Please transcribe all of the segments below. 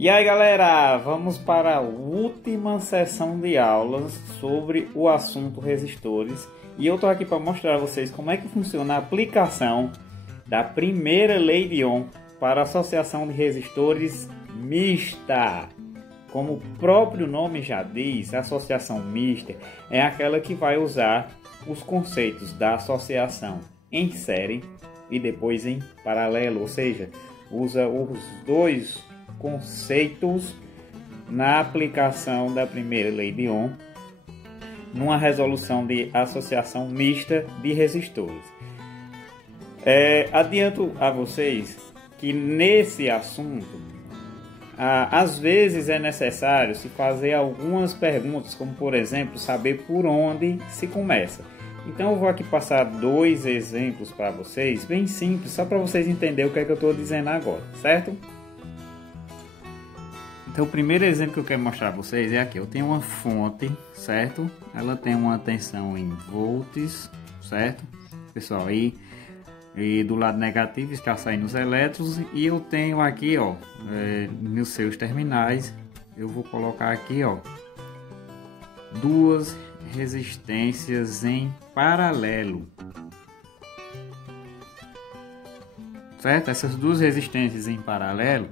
E aí galera, vamos para a última sessão de aulas sobre o assunto resistores. E eu tô aqui para mostrar a vocês como é que funciona a aplicação da primeira lei de Ohm para a associação de resistores mista. Como o próprio nome já diz, a associação mista é aquela que vai usar os conceitos da associação em série e depois em paralelo, ou seja, usa os dois conceitos na aplicação da primeira lei de Ohm numa resolução de associação mista de resistores. Adianto a vocês que nesse assunto às vezes é necessário se fazer algumas perguntas, como por exemplo saber por onde se começa. Então eu vou aqui passar dois exemplos para vocês, bem simples, só para vocês entenderem o que é que eu estou dizendo agora, certo? Então o primeiro exemplo que eu quero mostrar a vocês é aqui. Eu tenho uma fonte, certo? Ela tem uma tensão em volts, certo? Pessoal, aí e do lado negativo está saindo os elétrons, e eu tenho aqui, ó, nos seus terminais, eu vou colocar aqui, ó, duas resistências em paralelo, certo? Essas duas resistências em paralelo,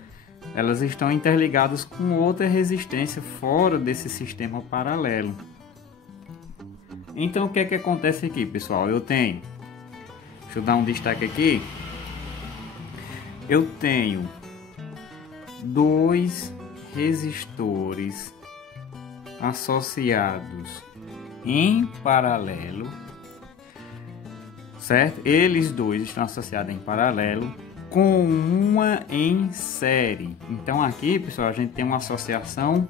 elas estão interligadas com outra resistência fora desse sistema paralelo. Então o que é que acontece aqui, pessoal? Eu tenho, deixa eu dar um destaque aqui, eu tenho dois resistores associados em paralelo, certo? Eles dois estão associados em paralelo com uma em série. Então aqui, pessoal, a gente tem uma associação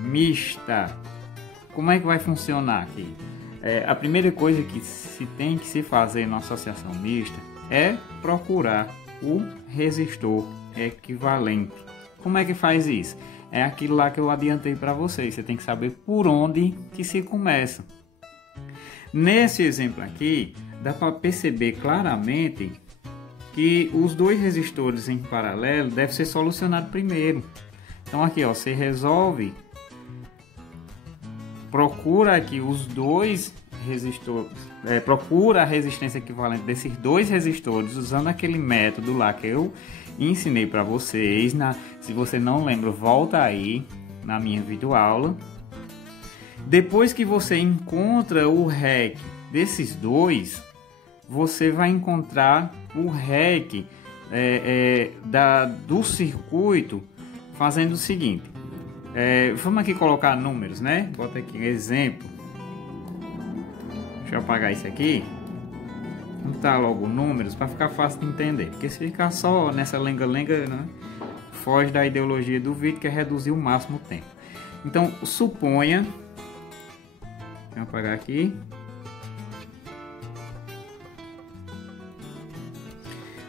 mista. Como é que vai funcionar aqui? A primeira coisa que se tem que se fazer na associação mista é procurar o resistor equivalente. Como é que faz isso? É aquilo lá que eu adiantei para vocês. Você tem que saber por onde que se começa. Nesse exemplo aqui, dá para perceber claramente que os dois resistores em paralelo devem ser solucionados primeiro. Então aqui, ó, você resolve, procura aqui os dois resistores, procura a resistência equivalente desses dois resistores usando aquele método lá que eu ensinei para vocês. Se você não lembra, volta aí na minha videoaula. Depois que você encontra o REC desses dois, você vai encontrar o REC do circuito fazendo o seguinte. Vamos aqui colocar números, né? Bota aqui um exemplo. Deixa eu apagar isso aqui. Vamos botar logo números para ficar fácil de entender. Porque se ficar só nessa lenga-lenga, né, foge da ideologia do vídeo, que é reduzir o máximo o tempo. Então, suponha. Deixa eu apagar aqui.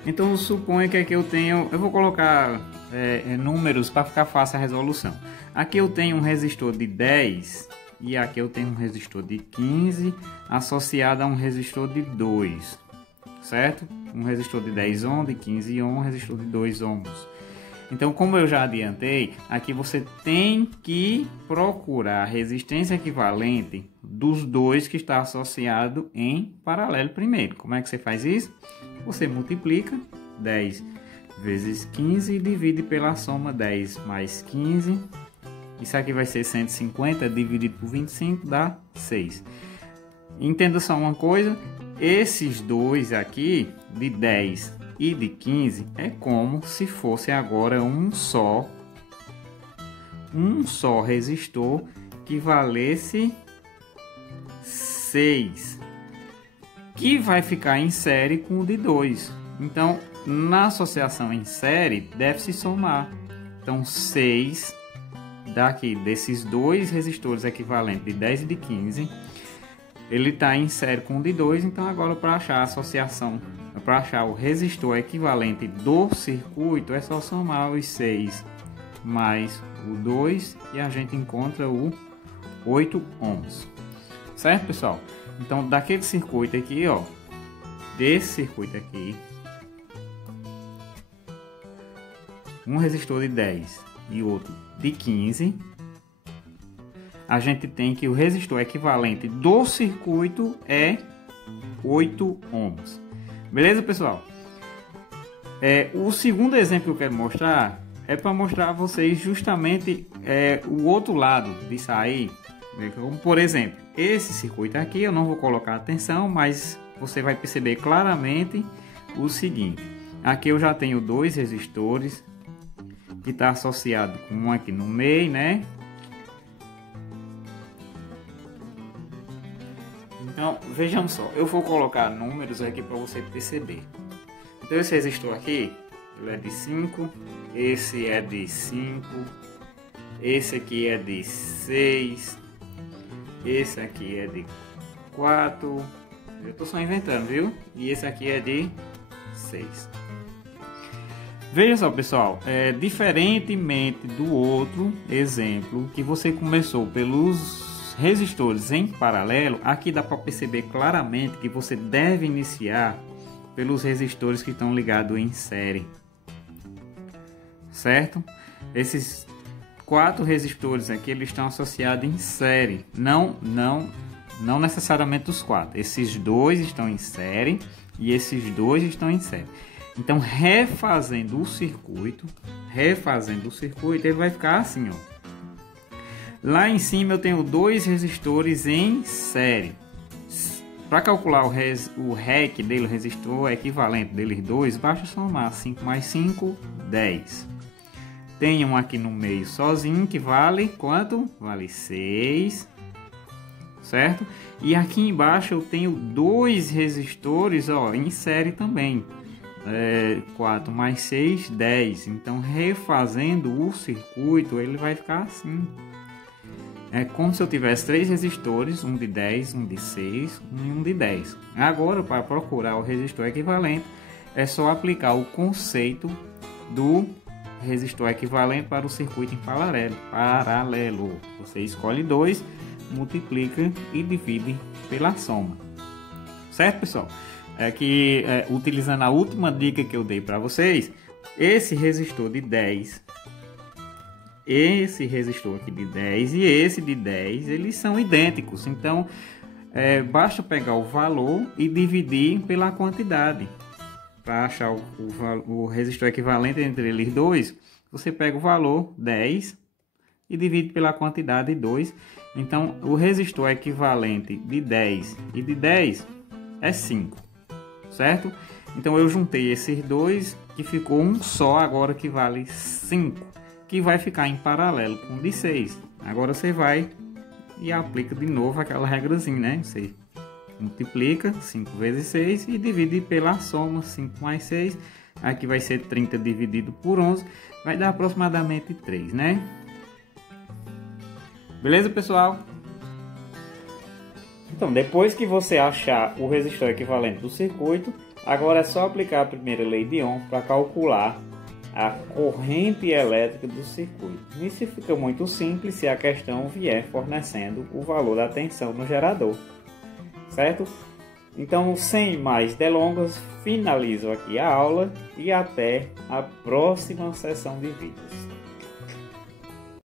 Então, suponha que aqui eu tenho. Eu vou colocar números para ficar fácil a resolução. Aqui eu tenho um resistor de 10 e aqui eu tenho um resistor de 15 associado a um resistor de 2, certo? Um resistor de 10 ohms, de 15 ohms, um resistor de 2 ohms. Então, como eu já adiantei, aqui você tem que procurar a resistência equivalente dos dois que está associado em paralelo primeiro. Como é que você faz isso? Você multiplica 10 vezes 15 e divide pela soma 10 mais 15. Isso aqui vai ser 150 dividido por 25 dá 6. Entenda só uma coisa, esses dois aqui de 10 e de 15 é como se fosse agora um só resistor que valesse 6, que vai ficar em série com o de 2. Então, na associação em série, deve-se somar. Então, 6 daqui desses dois resistores equivalentes de 10 e de 15, ele está em série com o de 2. Então, agora para achar a associação, para achar o resistor equivalente do circuito, é só somar os 6 mais o 2 e a gente encontra o 8 ohms. Certo, pessoal? Então, daquele circuito aqui, ó, desse circuito aqui, um resistor de 10 e outro de 15, a gente tem que o resistor equivalente do circuito é 8 ohms. Beleza, pessoal? O segundo exemplo que eu quero mostrar é para mostrar a vocês justamente o outro lado disso aí. Como, por exemplo, esse circuito aqui, eu não vou colocar atenção, mas você vai perceber claramente o seguinte. Aqui eu já tenho dois resistores, que está associado com um aqui no meio, né? Então, vejam só, eu vou colocar números aqui para você perceber. Então, esse resistor aqui, ele é de 5, esse é de 5, esse aqui é de 6, esse aqui é de 4, eu estou só inventando, viu? E esse aqui é de 6. Veja só, pessoal, diferentemente do outro exemplo, que você começou pelos resistores em paralelo, aqui dá para perceber claramente que você deve iniciar pelos resistores que estão ligados em série, certo? Esses 4 resistores aqui, eles estão associados em série, não necessariamente os 4, esses 2 estão em série e esses 2 estão em série. Então, refazendo o circuito, ele vai ficar assim, ó. Lá em cima eu tenho 2 resistores em série. Para calcular o REC dele, o resistor equivalente deles dois, basta somar 5 mais 5, 10. Tem um aqui no meio sozinho que vale quanto? Vale 6, certo? E aqui embaixo eu tenho 2 resistores, ó, em série também. 4 mais 6, 10. Então, refazendo o circuito, ele vai ficar assim. É como se eu tivesse 3 resistores, um de 10, um de 6 e um de 10. Agora, para procurar o resistor equivalente, é só aplicar o conceito do resistor equivalente para o circuito em paralelo. Você escolhe 2, multiplica e divide pela soma. Certo, pessoal? Utilizando a última dica que eu dei para vocês, esse resistor de 10, esse resistor aqui de 10 e esse de 10, eles são idênticos. Então, basta pegar o valor e dividir pela quantidade. Para achar o resistor equivalente entre eles dois, você pega o valor 10 e divide pela quantidade 2. Então, o resistor equivalente de 10 e de 10 é 5. Certo? Então eu juntei esses dois, que ficou um só agora que vale 5, que vai ficar em paralelo com o de 6. Agora você vai e aplica de novo aquela regrazinha, né? Você multiplica 5 vezes 6 e divide pela soma, 5 mais 6. Aqui vai ser 30 dividido por 11, vai dar aproximadamente 3, né? Beleza, pessoal? Então, depois que você achar o resistor equivalente do circuito, agora é só aplicar a primeira lei de Ohm para calcular a corrente elétrica do circuito. Isso fica muito simples se a questão vier fornecendo o valor da tensão no gerador, certo? Então, sem mais delongas, finalizo aqui a aula e até a próxima sessão de vídeos.